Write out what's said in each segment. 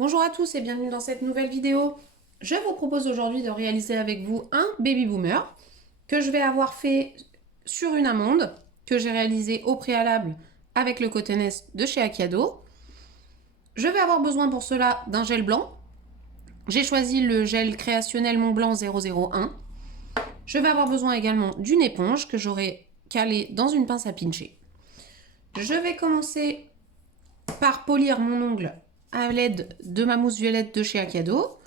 Bonjour à tous et bienvenue dans cette nouvelle vidéo. Je vous propose aujourd'hui de réaliser avec vous un baby boomer que je vais avoir fait sur une amande que j'ai réalisé au préalable avec le Cottonesse de chez Akiado. Je vais avoir besoin pour cela d'un gel blanc. J'ai choisi le gel créationnel Montblanc 001. Je vais avoir besoin également d'une éponge que j'aurai calée dans une pince à pincher. Je vais commencer par polir mon ongle à l'aide de ma mousse violette de chez Akiado.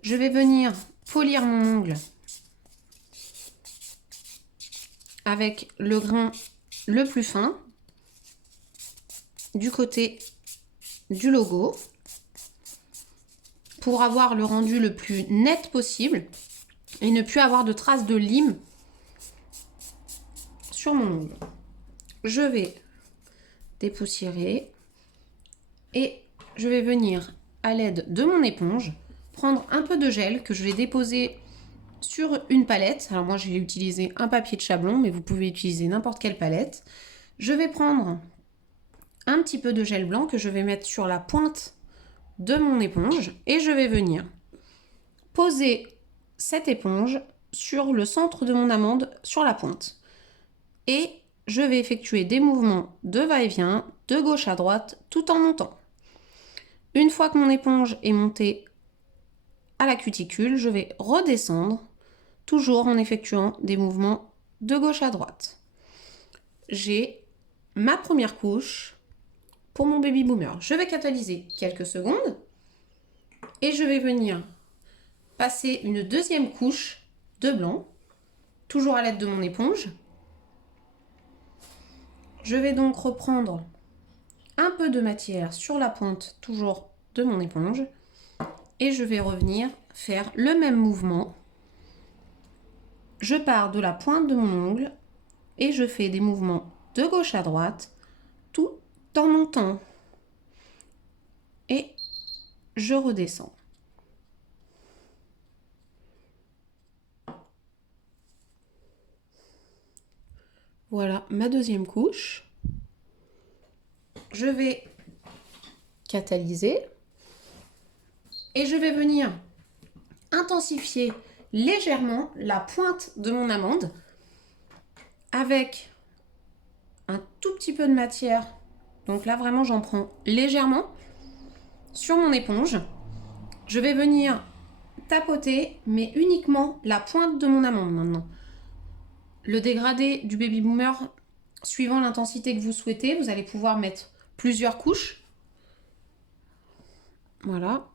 Je vais venir polir mon ongle avec le grain le plus fin du côté du logo pour avoir le rendu le plus net possible et ne plus avoir de traces de lime sur mon ongle. Je vais dépoussiérer et je vais venir à l'aide de mon éponge prendre un peu de gel que je vais déposer sur une palette. Alors moi j'ai utilisé un papier de Chablon, mais vous pouvez utiliser n'importe quelle palette. Je vais prendre un petit peu de gel blanc que je vais mettre sur la pointe de mon éponge et je vais venir poser cette éponge sur le centre de mon amande, sur la pointe. Et je vais effectuer des mouvements de va-et-vient, de gauche à droite, tout en montant. Une fois que mon éponge est montée à la cuticule, je vais redescendre, toujours en effectuant des mouvements de gauche à droite. J'ai ma première couche pour mon baby boomer. Je vais catalyser quelques secondes et je vais venir passer une deuxième couche de blanc, toujours à l'aide de mon éponge. Je vais donc reprendre un peu de matière sur la pointe, toujours de mon éponge, et je vais revenir faire le même mouvement. Je pars de la pointe de mon ongle et je fais des mouvements de gauche à droite, tout en montant. Et je redescends. Voilà ma deuxième couche. Je vais catalyser et je vais venir intensifier légèrement la pointe de mon amande avec un tout petit peu de matière. Donc là vraiment j'en prends légèrement sur mon éponge. Je vais venir tapoter mais uniquement la pointe de mon amande maintenant. Le dégradé du baby boomer, suivant l'intensité que vous souhaitez, vous allez pouvoir mettre plusieurs couches. Voilà.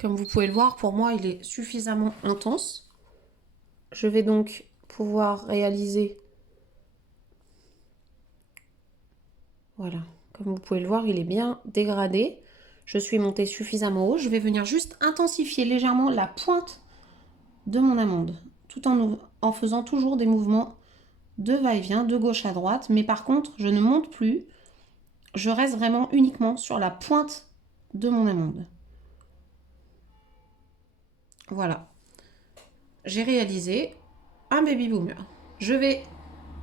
Comme vous pouvez le voir, pour moi, il est suffisamment intense. Je vais donc pouvoir réaliser... Voilà. Comme vous pouvez le voir, il est bien dégradé. Je suis montée suffisamment haut. Je vais venir juste intensifier légèrement la pointe de mon amande, tout en faisant toujours des mouvements de va-et-vient, de gauche à droite. Mais par contre, je ne monte plus. Je reste vraiment uniquement sur la pointe de mon amande. Voilà. J'ai réalisé un baby boomer. Je vais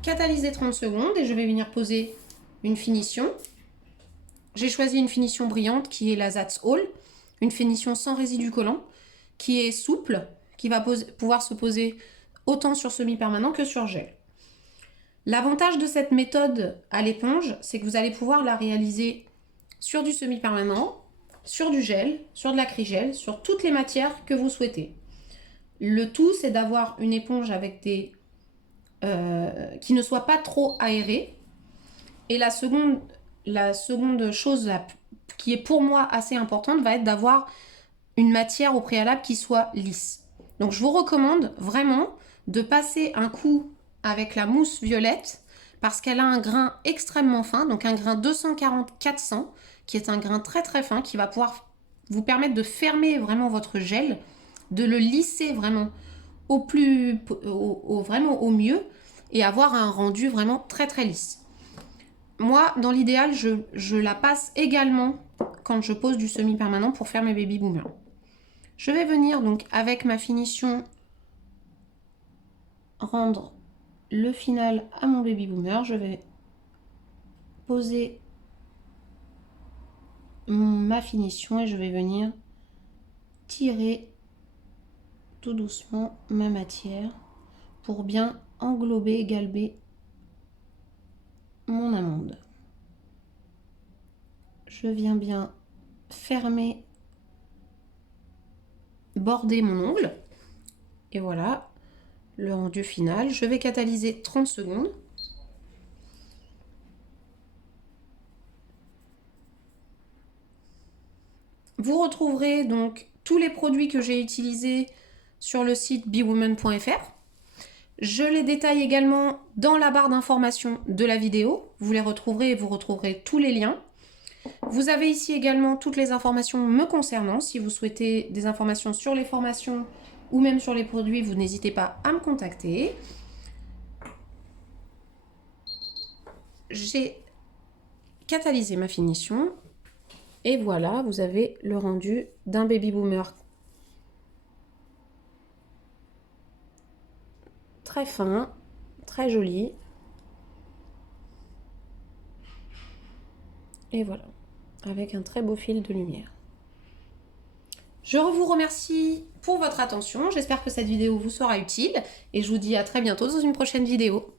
catalyser 30 secondes et je vais venir poser une finition. J'ai choisi une finition brillante qui est la That's All, une finition sans résidu collant, qui est souple, qui va pouvoir se poser autant sur semi-permanent que sur gel. L'avantage de cette méthode à l'éponge, c'est que vous allez pouvoir la réaliser sur du semi-permanent, sur du gel, sur de l'acrygel, sur toutes les matières que vous souhaitez. Le tout, c'est d'avoir une éponge avec des qui ne soit pas trop aérée. Et la seconde chose qui est pour moi assez importante va être d'avoir une matière au préalable qui soit lisse. Donc je vous recommande vraiment de passer un coup avec la mousse violette parce qu'elle a un grain extrêmement fin, donc un grain 240-400 qui est un grain très très fin qui va pouvoir vous permettre de fermer vraiment votre gel, de le lisser vraiment vraiment au mieux et avoir un rendu vraiment très très lisse. Moi, dans l'idéal, je la passe également quand je pose du semi-permanent pour faire mes baby boomers. Je vais venir donc avec ma finition rendre le final à mon baby boomer. Je vais poser ma finition et je vais venir tirer tout doucement ma matière pour bien englober, galber mon amande. Je viens bien fermer, border mon ongle. Et voilà le rendu final. Je vais catalyser 30 secondes. Vous retrouverez donc tous les produits que j'ai utilisés sur le site bewoman.fr. Je les détaille également dans la barre d'information de la vidéo. Vous les retrouverez et vous retrouverez tous les liens. Vous avez ici également toutes les informations me concernant. Si vous souhaitez des informations sur les formations ou même sur les produits, vous n'hésitez pas à me contacter. J'ai catalysé ma finition. Et voilà, vous avez le rendu d'un baby boomer très fin, très joli. Et voilà, avec un très beau fil de lumière. Je vous remercie pour votre attention. J'espère que cette vidéo vous sera utile et je vous dis à très bientôt dans une prochaine vidéo.